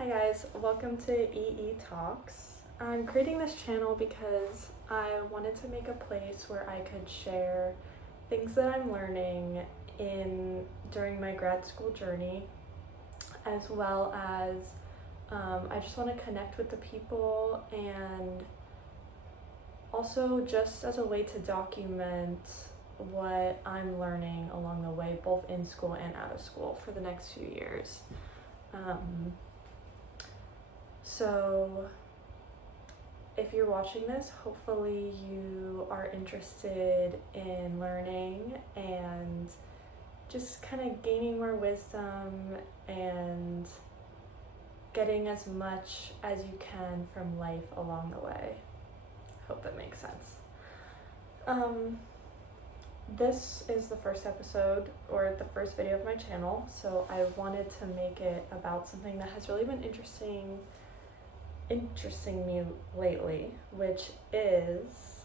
Hi guys, welcome to EE Talks. I'm creating this channel because I wanted to make a place where I could share things that I'm learning during my grad school journey, as well as I just want to connect with the people, and also just as a way to document what I'm learning along the way, both in school and out of school for the next few years. So if you're watching this, hopefully you are interested in learning and just kind of gaining more wisdom and getting as much as you can from life along the way. Hope that makes sense. This is the first episode or the first video of my channel, so I wanted to make it about something that has really been interesting me lately, which is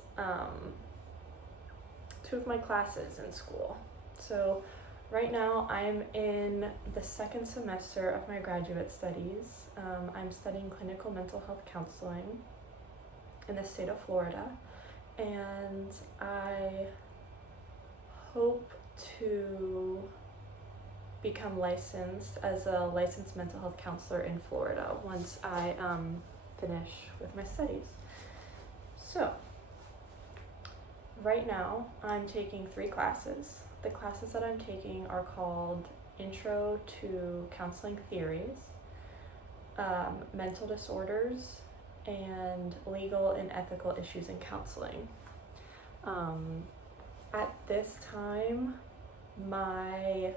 two of my classes in school. So right now I'm in the second semester of my graduate studies. I'm studying clinical mental health counseling in the state of Florida, and I hope to become licensed as a licensed mental health counselor in Florida once I finish with my studies. So right now I'm taking 3 classes. The classes that I'm taking are called Intro to Counseling Theories, Mental Disorders, and Legal and Ethical Issues in Counseling. At this time, my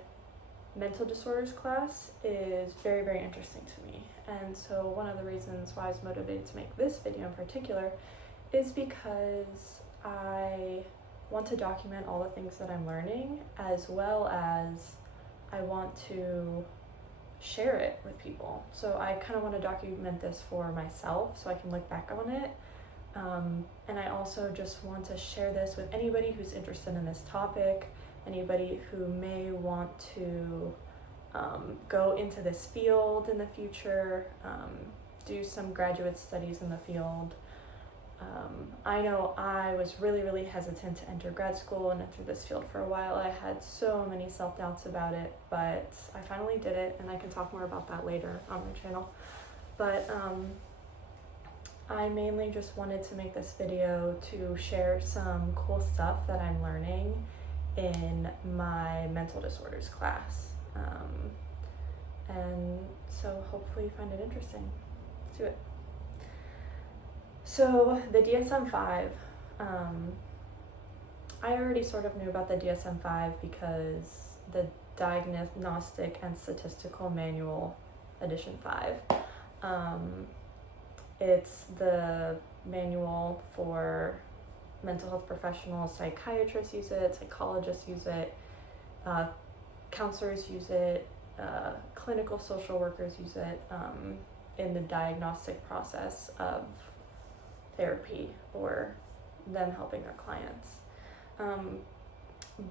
mental disorders class is very, very interesting to me. And so one of the reasons why I was motivated to make this video in particular is because I want to document all the things that I'm learning, as well as I want to share it with people. So I kind of want to document this for myself so I can look back on it. And I also just want to share this with anybody who's interested in this topic, anybody who may want to go into this field in the future, do some graduate studies in the field. I know I was really, really hesitant to enter grad school and enter this field for a while. I had so many self-doubts about it, but I finally did it, and I can talk more about that later on my channel. But I mainly just wanted to make this video to share some cool stuff that I'm learning in my mental disorders class. And so hopefully you find it interesting. Let's do it. So the DSM-5, I already sort of knew about the DSM-5 because the Diagnostic and Statistical Manual Edition 5. It's the manual for mental health professionals. Psychiatrists use it, psychologists use it, counselors use it, clinical social workers use it in the diagnostic process of therapy or them helping their clients.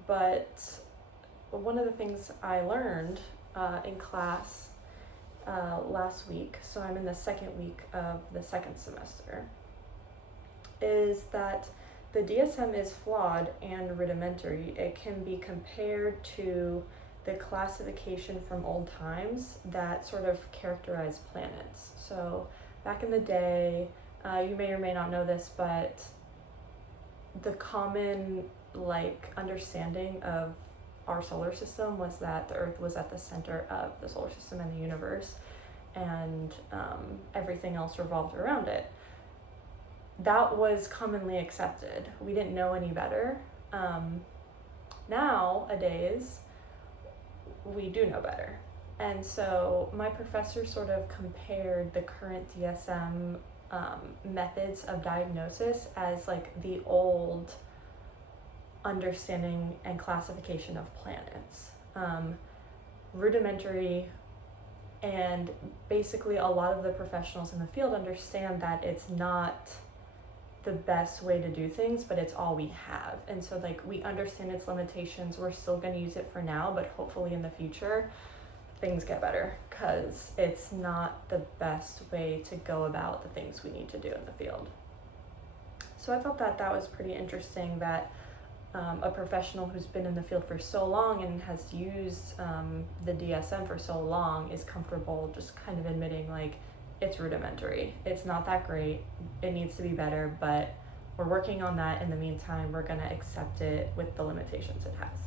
But one of the things I learned in class last week, so I'm in the second week of the second semester, is that the DSM is flawed and rudimentary. It can be compared to the classification from old times that sort of characterize planets. So back in the day, you may or may not know this, but the common understanding of our solar system was that the Earth was at the center of the solar system and the universe, and everything else revolved around it. That was commonly accepted. We didn't know any better. Nowadays, we do know better. And so my professor sort of compared the current DSM methods of diagnosis as the old understanding and classification of planets. Rudimentary, and basically a lot of the professionals in the field understand that it's not the best way to do things, but it's all we have. And so we understand its limitations. We're still going to use it for now, but hopefully in the future things get better, because it's not the best way to go about the things we need to do in the field. So I thought that was pretty interesting that a professional who's been in the field for so long and has used the DSM for so long is comfortable just kind of admitting like it's rudimentary, it's not that great, it needs to be better, but we're working on that. In the meantime, we're going to accept it with the limitations it has.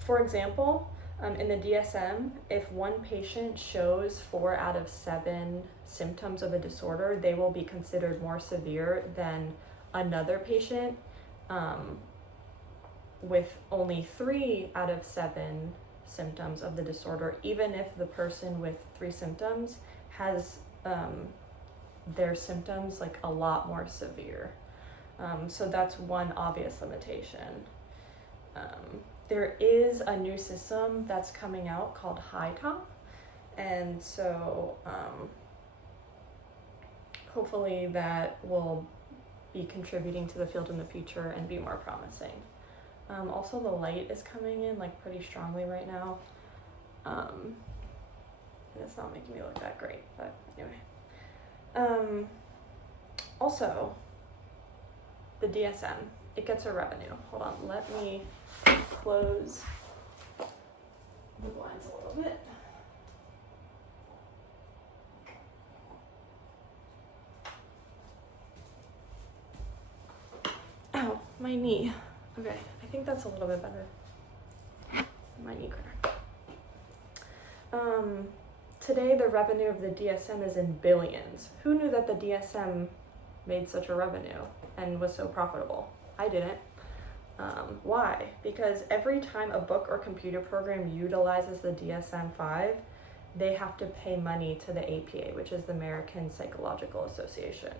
For example, in the DSM, if one patient shows 4 out of 7 symptoms of a disorder, they will be considered more severe than another patient with only 3 out of 7 symptoms of the disorder, even if the person with 3 symptoms has their symptoms like a lot more severe. So that's one obvious limitation. There is a new system that's coming out called HiTop, and so hopefully that will be contributing to the field in the future and be more promising. Also, the light is coming in like pretty strongly right now, and it's not making me look that great, but anyway. Also, the DSM, it gets a revenue. Hold on, let me close the blinds a little bit. Ow, my knee. Okay, I think that's a little bit better. My knee cracked. Today the revenue of the DSM is in billions. Who knew that the DSM made such a revenue and was so profitable? I didn't. Why? Because every time a book or computer program utilizes the DSM-5, they have to pay money to the APA, which is the American Psychological Association.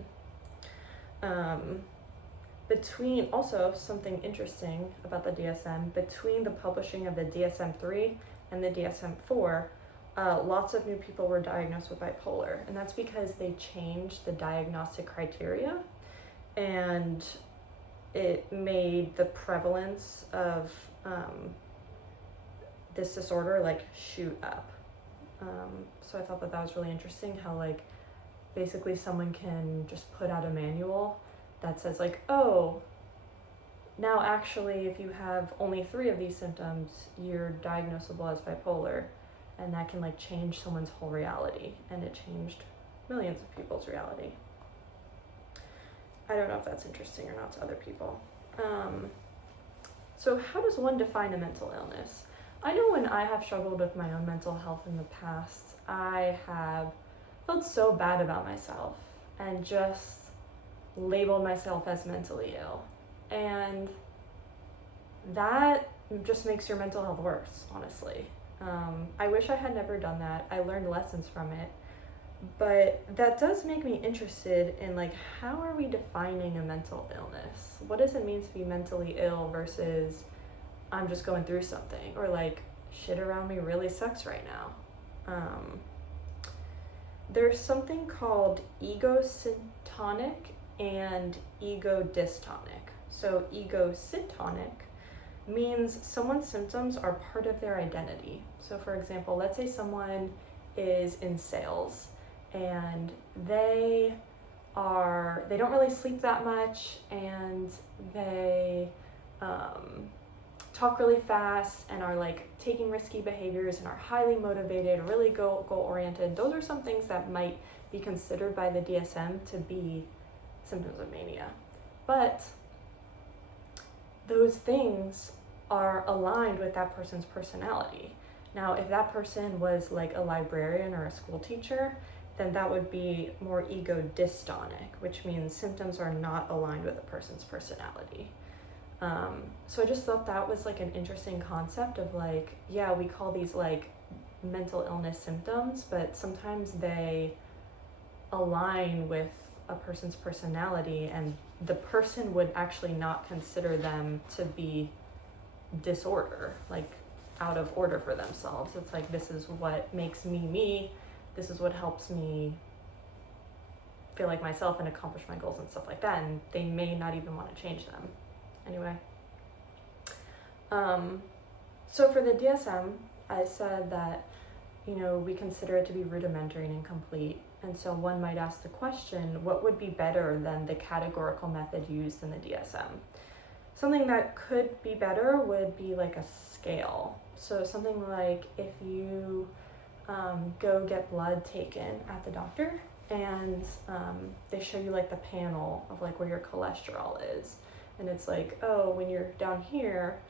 Also something interesting about the DSM, between the publishing of the DSM-3 and the DSM-4, lots of new people were diagnosed with bipolar, and that's because they changed the diagnostic criteria, and it made the prevalence of this disorder like shoot up. So I thought that was really interesting, how like basically someone can just put out a manual that says like, oh, now actually if you have only 3 of these symptoms, you're diagnosable as bipolar, and that can like change someone's whole reality, and it changed millions of people's reality. I don't know if that's interesting or not to other people. So how does one define a mental illness? I know when I have struggled with my own mental health in the past, I have felt so bad about myself and just labeled myself as mentally ill. And that just makes your mental health worse, honestly. I wish I had never done that. I learned lessons from it. But that does make me interested in like, how are we defining a mental illness? What does it mean to be mentally ill versus I'm just going through something, or like shit around me really sucks right now? There's something called egosyntonic and egodystonic. So egosyntonic means someone's symptoms are part of their identity. So for example, let's say someone is in sales and they don't really sleep that much, and they talk really fast and are like taking risky behaviors and are highly motivated, really goal oriented. Those are some things that might be considered by the DSM to be symptoms of mania. But those things are aligned with that person's personality. Now, if that person was like a librarian or a school teacher, then that would be more egodystonic, which means symptoms are not aligned with a person's personality. So I just thought that was like an interesting concept of like, yeah, we call these like mental illness symptoms, but sometimes they align with a person's personality, and the person would actually not consider them to be disorder, like out of order for themselves. It's like, this is what makes me me, this is what helps me feel like myself and accomplish my goals and stuff like that, and they may not even want to change them. Anyway, so for the DSM, I said that, we consider it to be rudimentary and incomplete. And so one might ask the question, what would be better than the categorical method used in the DSM? Something that could be better would be like a scale. So something like if you go get blood taken at the doctor and they show you like the panel of like where your cholesterol is. And it's like, oh, when you're down here,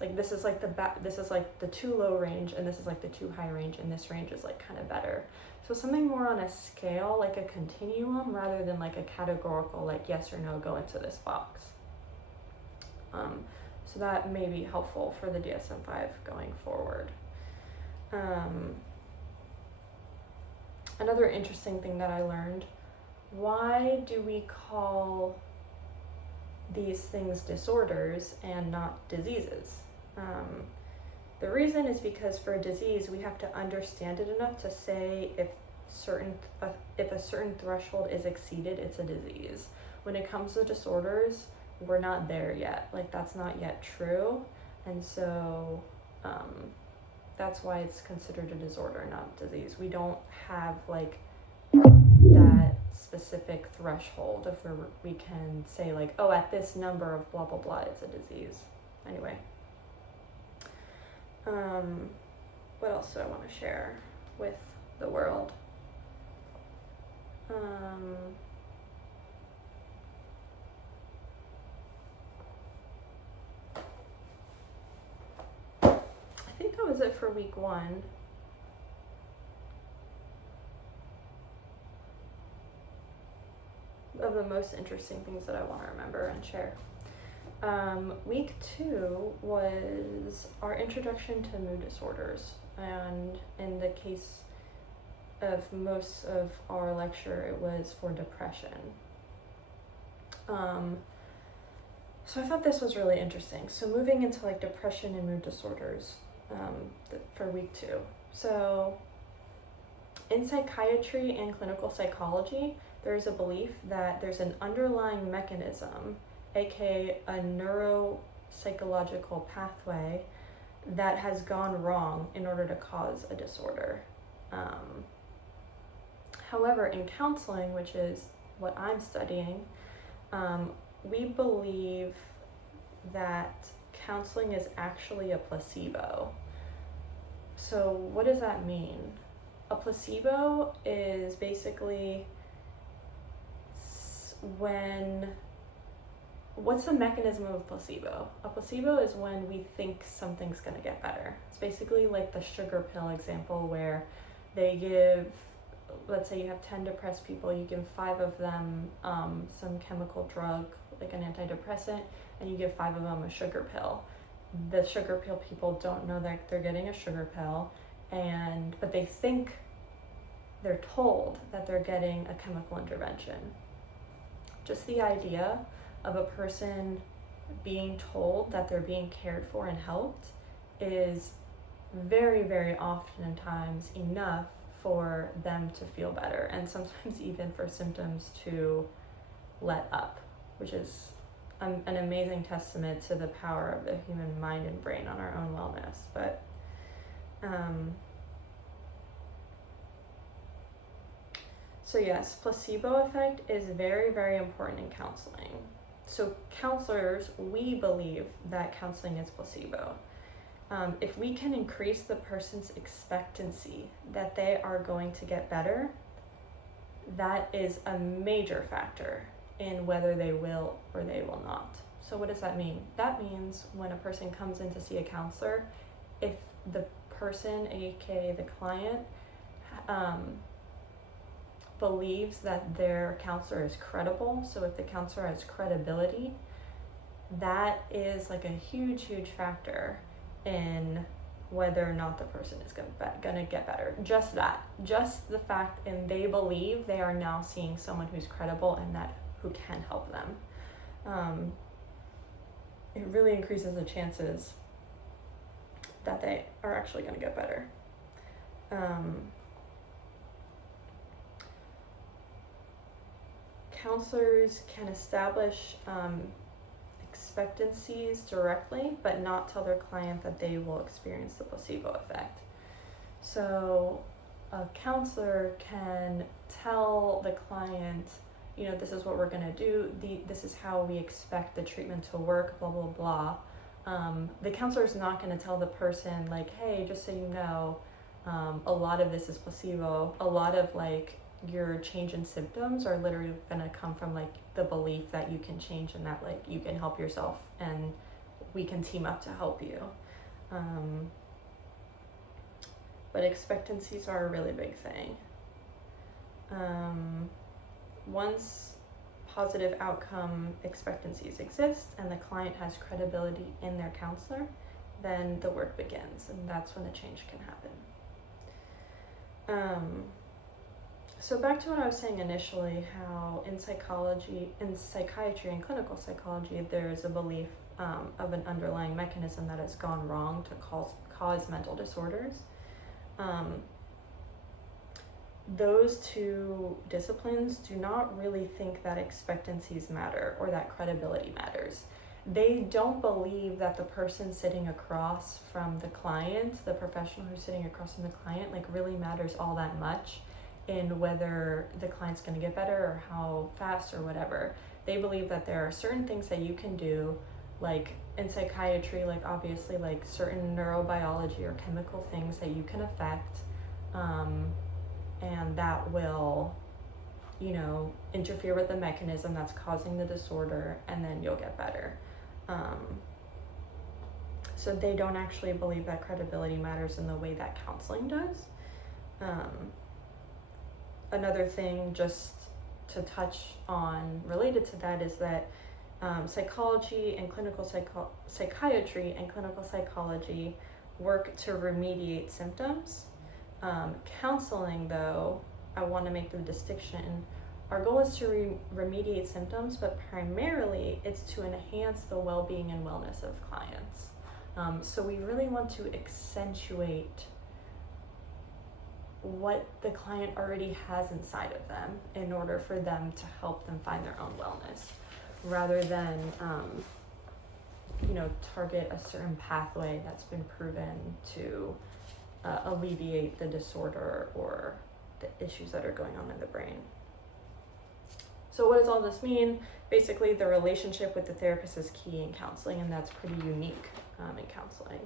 like this is like this is like the too low range, and this is like the too high range, and this range is like kind of better. So something more on a scale, like a continuum, rather than like a categorical, like yes or no, go into this box. So that may be helpful for the DSM-5 going forward. Another interesting thing that I learned, why do we call these things disorders and not diseases? The reason is because for a disease, we have to understand it enough to say if a certain threshold is exceeded, it's a disease. When it comes to disorders, we're not there yet. Like that's not yet true, and so that's why it's considered a disorder, not disease. We don't have like that specific threshold of where we can say like, oh, at this number of blah blah blah, it's a disease. Anyway, what else do I want to share with the world? I think that was it for week 1. Of the most interesting things that I want to remember and share. Week 2 was our introduction to mood disorders, and in the case of most of our lecture, it was for depression. So I thought this was really interesting. So moving into like depression and mood disorders for week 2. So in psychiatry and clinical psychology, there's a belief that there's an underlying mechanism, aka a neuropsychological pathway, that has gone wrong in order to cause a disorder. However, in counseling, which is what I'm studying, we believe that counseling is actually a placebo. So what does that mean? A placebo is basically what's the mechanism of a placebo? A placebo is when we think something's going to get better. It's basically like the sugar pill example where they give, let's say you have 10 depressed people, you give 5 of them some chemical drug, like an antidepressant, and you give 5 of them a sugar pill. The sugar pill people don't know that they're getting a sugar pill, but they think they're told that they're getting a chemical intervention. Just the idea of a person being told that they're being cared for and helped is very, very oftentimes enough for them to feel better, and sometimes even for symptoms to let up, which is an amazing testament to the power of the human mind and brain on our own wellness. But so yes, placebo effect is very, very important in counseling. So counselors, we believe that counseling is placebo. If we can increase the person's expectancy that they are going to get better, that is a major factor in whether they will or they will not. So what does that mean? That means when a person comes in to see a counselor, if the person, aka the client, believes that their counselor is credible, so if the counselor has credibility, that is like a huge, huge factor in whether or not the person is gonna get better. Just the fact, and they believe they are now seeing someone who's credible and who can help them. It really increases the chances that they are actually gonna get better. Counselors can establish expectancies directly, but not tell their client that they will experience the placebo effect. So a counselor can tell the client, this is what we're going to do, this is how we expect the treatment to work, blah, blah, blah. The counselor is not going to tell the person, like, hey, just so you know, a lot of this is placebo. A lot of, like, your change in symptoms are literally going to come from, like, the belief that you can change and that, like, you can help yourself and we can team up to help you. But expectancies are a really big thing. Once positive outcome expectancies exist and the client has credibility in their counselor, then the work begins, and that's when the change can happen. So back to what I was saying initially, how in psychiatry and clinical psychology, there's a belief of an underlying mechanism that has gone wrong to cause mental disorders. Those two disciplines do not really think that expectancies matter or that credibility matters. They don't believe that the person sitting across from the client, the professional who's sitting across from the client, like, really matters all that much in whether the client's going to get better or how fast or whatever. They believe that there are certain things that you can do, like in psychiatry, like obviously like certain neurobiology or chemical things that you can affect, and that will, interfere with the mechanism that's causing the disorder, and then you'll get better. So they don't actually believe that credibility matters in the way that counseling does. Another thing just to touch on related to that is that psychology and clinical psychiatry and clinical psychology work to remediate symptoms. Counseling, though, I want to make the distinction. Our goal is to remediate symptoms, but primarily it's to enhance the well-being and wellness of clients. So we really want to accentuate what the client already has inside of them in order for them to help them find their own wellness, rather than target a certain pathway that's been proven to alleviate the disorder or the issues that are going on in the brain. So what does all this mean? Basically, the relationship with the therapist is key in counseling, and that's pretty unique in counseling.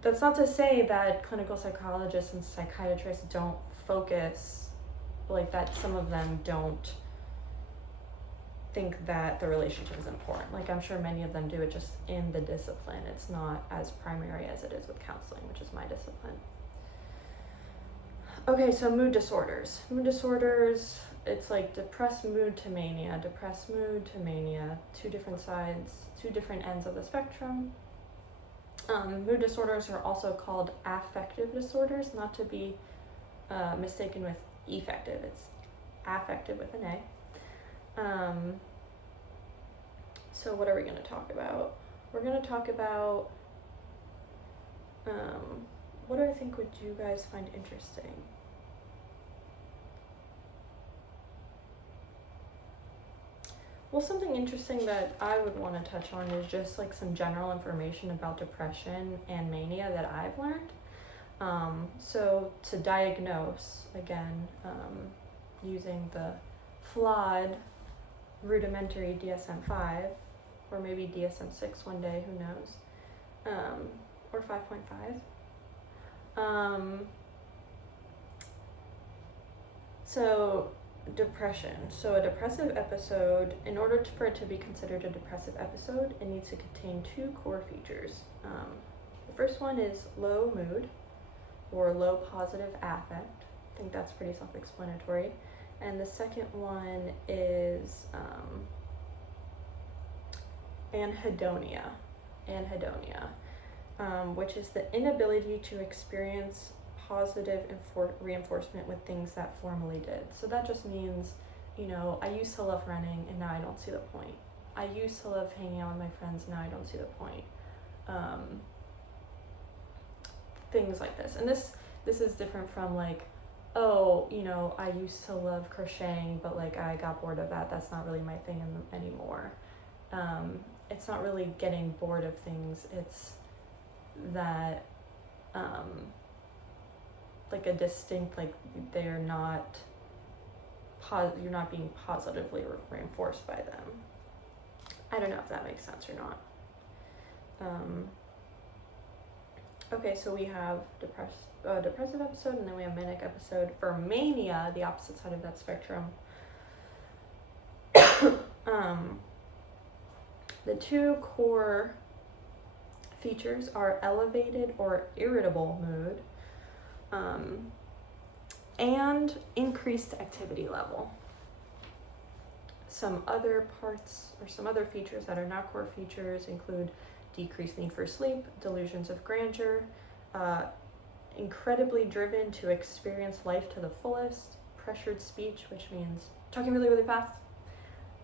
That's not to say that clinical psychologists and psychiatrists don't focus, like that some of them don't think that the relationship is important. Like, I'm sure many of them do it, just in the discipline. It's not as primary as it is with counseling, which is my discipline. Okay, so mood disorders. Mood disorders, it's like depressed mood to mania, two different sides, two different ends of the spectrum. Mood disorders are also called affective disorders, not to be mistaken with effective. It's affective with an A. So what are we going to talk about? We're going to talk about what do I think would you guys find interesting? Well, something interesting that I would want to touch on is just like some general information about depression and mania that I've learned. So to diagnose, again, using the flawed rudimentary DSM-5, or maybe DSM-6 one day, who knows, or 5.5. So depression. So a depressive episode, in order for it to be considered a depressive episode, it needs to contain two core features. The first one is low mood or low positive affect. I think that's pretty self-explanatory. And the second one is anhedonia, which is the inability to experience positive reinforcement with things that formerly did. So that just means, I used to love running and now I don't see the point. I used to love hanging out with my friends, now I don't see the point. Things like this. And this is different from like, I used to love crocheting, but like I got bored of that. That's not really my thing anymore. it's not really getting bored of things, it's that like a distinct, like they're not you're not being positively reinforced by them. I don't know if that makes sense or not. Okay, so we have depressive episode, and then we have manic episode. For mania, the opposite side of that spectrum, the two core features are elevated or irritable mood, and increased activity level. Some other parts or some other features that are not core features include decreased need for sleep, delusions of grandeur, incredibly driven to experience life to the fullest, pressured speech, which means talking really, really fast,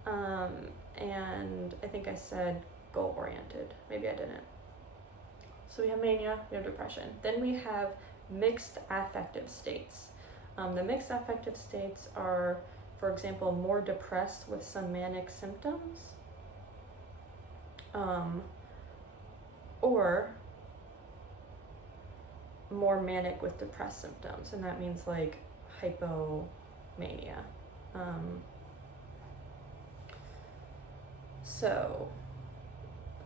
and I think I said goal-oriented. Maybe I didn't. So we have mania, we have depression. Then we have mixed affective states. The mixed affective states are, for example, more depressed with some manic symptoms, or more manic with depressed symptoms, and that means like hypomania. So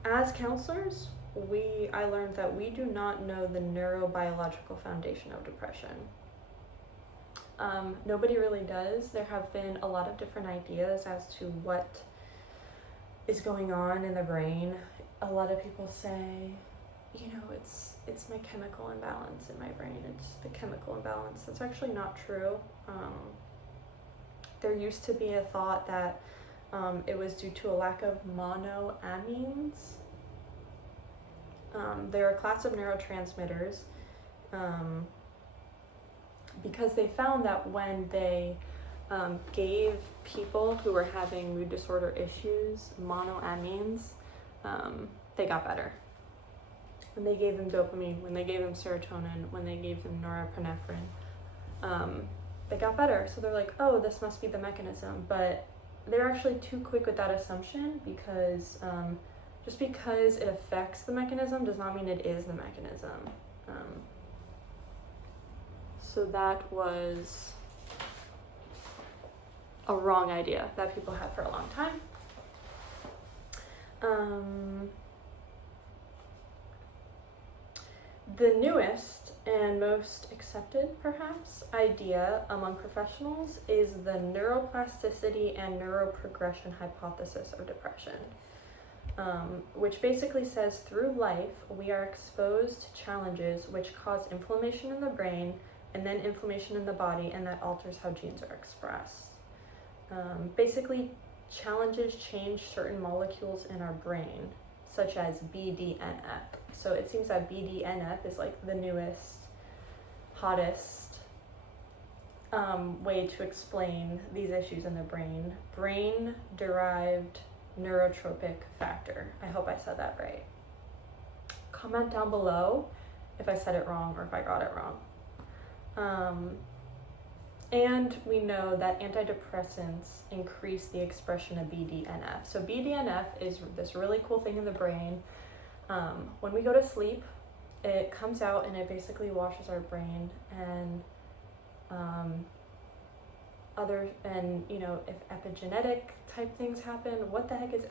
as counselors, I learned that we do not know the neurobiological foundation of depression. Nobody really does. There have been a lot of different ideas as to what is going on in the brain. A lot of people say, it's my chemical imbalance in my brain. It's the chemical imbalance. That's actually not true. There used to be a thought that it was due to a lack of monoamines. They're a class of neurotransmitters, because they found that when they gave people who were having mood disorder issues monoamines, they got better. When they gave them dopamine, when they gave them serotonin, when they gave them norepinephrine, they got better. So they're like, oh, this must be the mechanism. But they're actually too quick with that assumption, because just because it affects the mechanism does not mean it is the mechanism. So that was a wrong idea that people had for a long time. The newest and most accepted, perhaps, idea among professionals is the neuroplasticity and neuroprogression hypothesis of depression, which basically says through life we are exposed to challenges which cause inflammation in the brain and then inflammation in the body, and that alters how genes are expressed. Basically, challenges change certain molecules in our brain, such as BDNF. So it seems that BDNF is like the newest, hottest way to explain these issues in the brain. Brain-derived neurotropic factor. I hope I said that right. Comment down below if I said it wrong or if I got it wrong. And we know that antidepressants increase the expression of BDNF. So BDNF is this really cool thing in the brain. When we go to sleep, it comes out and it basically washes our brain, and if epigenetic type things happen, what the heck is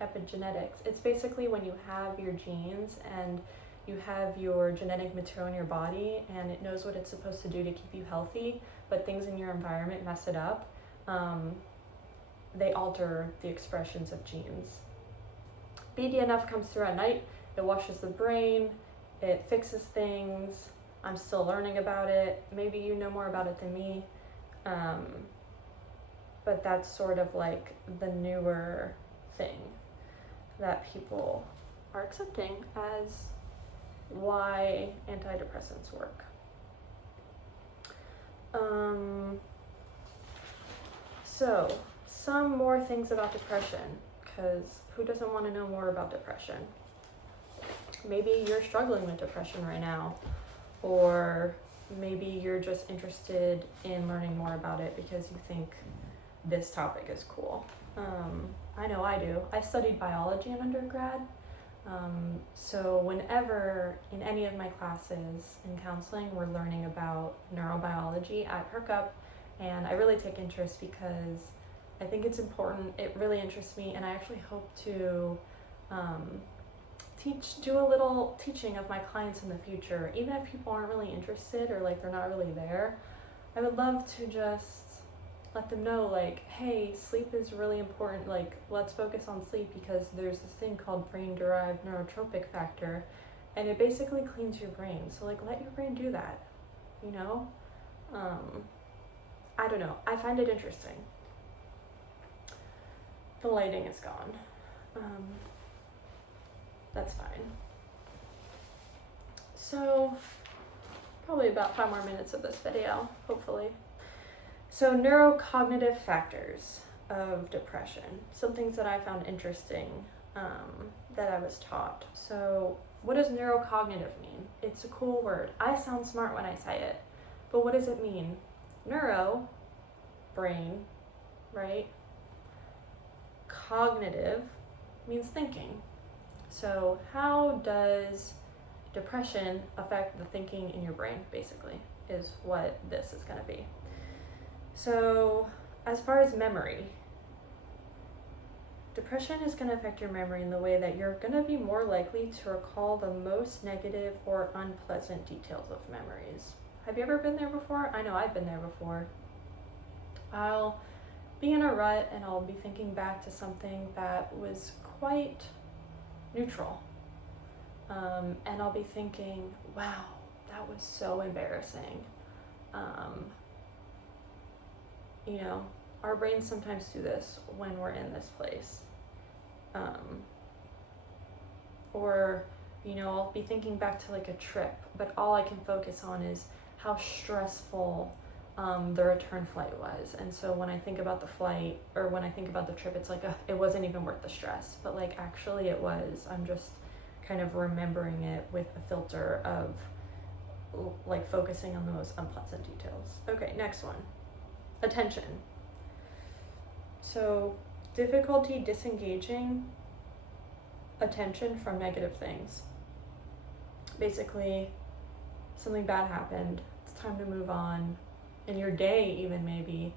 epigenetics? It's basically when you have your genes and you have your genetic material in your body, and it knows what it's supposed to do to keep you healthy, but things in your environment mess it up. They alter the expressions of genes. BDNF comes through at night. It washes the brain. It fixes things. I'm still learning about it. Maybe you know more about it than me. But that's sort of like the newer thing that people are accepting as why antidepressants work. So some more things about depression, because who doesn't want to know more about depression? Maybe you're struggling with depression right now, or maybe you're just interested in learning more about it because you think this topic is cool. I know I do. I studied biology in undergrad. So whenever in any of my classes in counseling we're learning about neurobiology, I perk up and I really take interest because I think it's important. It really interests me, and I actually hope to do a little teaching of my clients in the future. Even if people aren't really interested or like they're not really there, I would love to just let them know, like, hey, sleep is really important. Like, let's focus on sleep because there's this thing called brain-derived neurotropic factor, and it basically cleans your brain. So like, let your brain do that, you know? I don't know. I find it interesting. The lighting is gone. That's fine. So probably about 5 more minutes of this video, hopefully. So neurocognitive factors of depression, some things that I found interesting that I was taught. So what does neurocognitive mean? It's a cool word. I sound smart when I say it, but what does it mean? Neuro, brain, right? Cognitive means thinking. So how does depression affect the thinking in your brain, basically, is what this is going to be. So as far as memory, depression is going to affect your memory in the way that you're going to be more likely to recall the most negative or unpleasant details of memories. Have you ever been there before? I know I've been there before. I'll be in a rut and I'll be thinking back to something that was quite neutral. And I'll be thinking, wow, that was so embarrassing. You know, our brains sometimes do this when we're in this place. Or, you know, I'll be thinking back to like a trip, but all I can focus on is how stressful the return flight was. And so when I think about the flight, or when I think about the trip, it's like, it wasn't even worth the stress. But like, actually it was. I'm just kind of remembering it with a filter of like focusing on the most unpleasant details. Okay, next one. Attention. So difficulty disengaging attention from negative things. Basically, something bad happened, it's time to move on, in your day even maybe,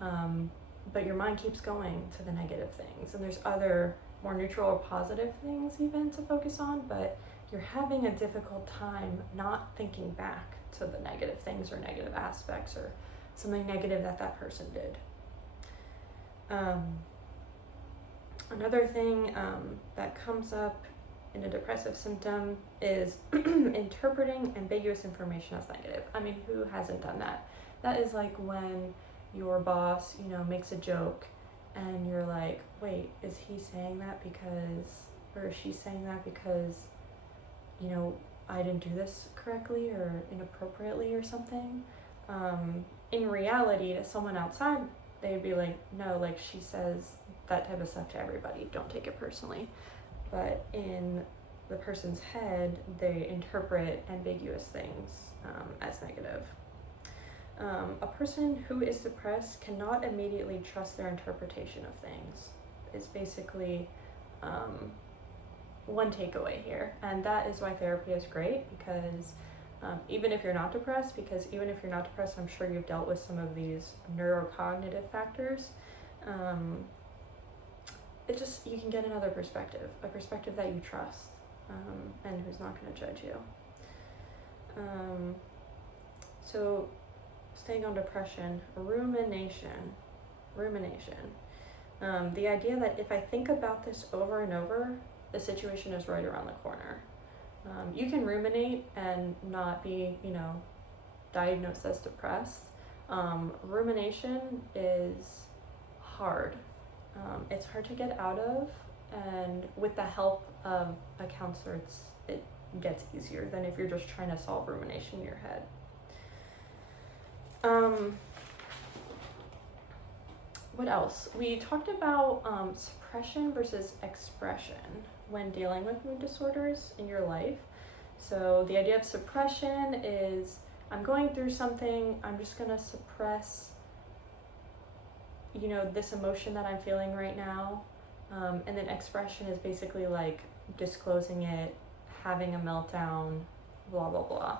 but your mind keeps going to the negative things, and there's other more neutral or positive things even to focus on, but you're having a difficult time not thinking back to the negative things or negative aspects or something negative that person did. Another thing that comes up in a depressive symptom is interpreting ambiguous information as negative. I mean, who hasn't done that? That is like when your boss, you know, makes a joke and you're like, wait, is he saying that because, or is she saying that because, you know, I didn't do this correctly or inappropriately or something? In reality, to someone outside, they'd be like, no, like she says that type of stuff to everybody, don't take it personally. But in the person's head, they interpret ambiguous things as negative. A person who is depressed cannot immediately trust their interpretation of things. Is basically one takeaway here. And that is why therapy is great, because even if you're not depressed, I'm sure you've dealt with some of these neurocognitive factors. You can get another perspective, a perspective that you trust, and who's not going to judge you. So staying on depression, rumination. The idea that if I think about this over and over, the situation is right around the corner. You can ruminate and not be, you know, diagnosed as depressed. Rumination is hard. It's hard to get out of, and with the help of a counselor, it gets easier than if you're just trying to solve rumination in your head. What else? We talked about suppression versus expression when dealing with mood disorders in your life. So the idea of suppression is, I'm going through something, I'm just going to suppress, you know, this emotion that I'm feeling right now, And then expression is basically like disclosing it, having a meltdown, blah, blah, blah.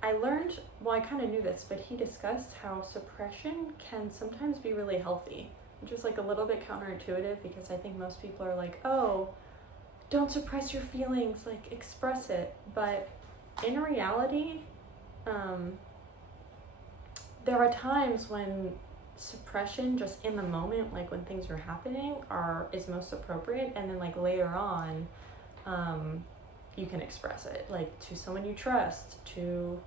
I learned, well, I kind of knew this, but he discussed how suppression can sometimes be really healthy, which is like a little bit counterintuitive because I think most people are like, oh, don't suppress your feelings, like express it. But in reality, there are times when suppression just in the moment, like when things are happening, is most appropriate, and then like later on, you can express it, like to someone you trust, to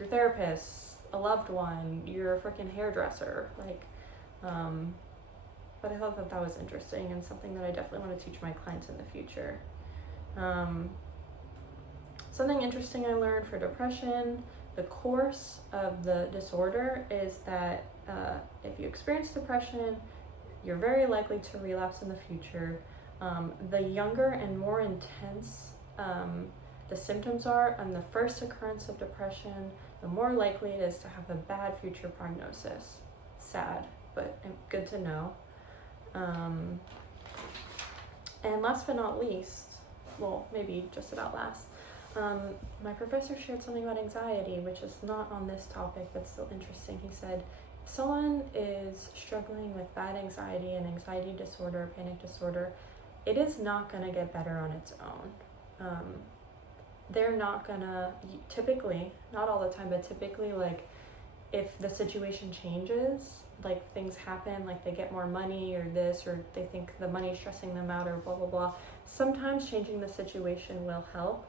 your therapist, a loved one, your freaking hairdresser, like, but I thought that was interesting and something that I definitely want to teach my clients in the future. Something interesting I learned for depression, the course of the disorder is that if you experience depression, you're very likely to relapse in the future. The younger and more intense the symptoms are on the first occurrence of depression, the more likely it is to have a bad future prognosis. Sad, but good to know. And last but not least, well, maybe just about last, my professor shared something about anxiety, which is not on this topic, but still interesting. He said, if someone is struggling with bad anxiety and anxiety disorder, panic disorder, it is not going to get better on its own. They're not gonna, typically, not all the time, but typically, like, if the situation changes, like things happen, like they get more money or this, or they think the money is stressing them out or blah, blah, blah, sometimes changing the situation will help,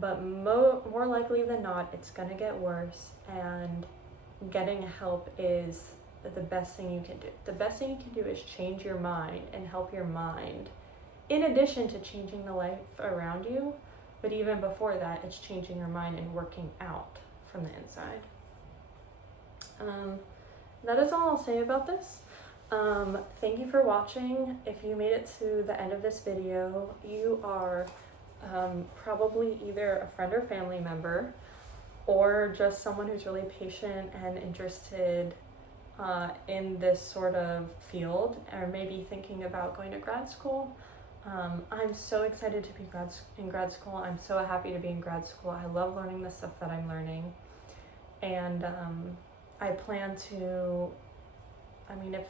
but more likely than not, it's gonna get worse, and getting help is the best thing you can do. The best thing you can do is change your mind and help your mind, in addition to changing the life around you. But even before that, it's changing your mind and working out from the inside. That is all I'll say about this. Thank you for watching. If you made it to the end of this video, you are probably either a friend or family member, or just someone who's really patient and interested in this sort of field, or maybe thinking about going to grad school. I'm so excited to be in grad school. I'm so happy to be in grad school. I love learning the stuff that I'm learning. And I plan to, if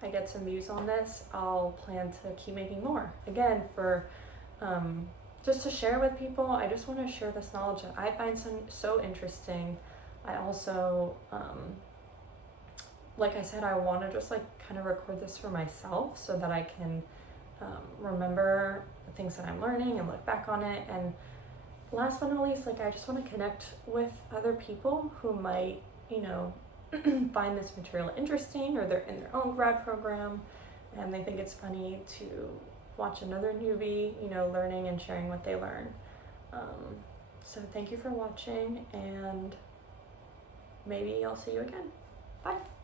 I get some views on this, I'll plan to keep making more. Again, for just to share with people. I just want to share this knowledge that I find so interesting. I also, like I said, I want to just kind of record this for myself so that I can remember the things that I'm learning and look back on it. And last but not least, I just want to connect with other people who might, find this material interesting, or they're in their own grad program and they think it's funny to watch another newbie, learning and sharing what they learn. So thank you for watching, and maybe I'll see you again. Bye.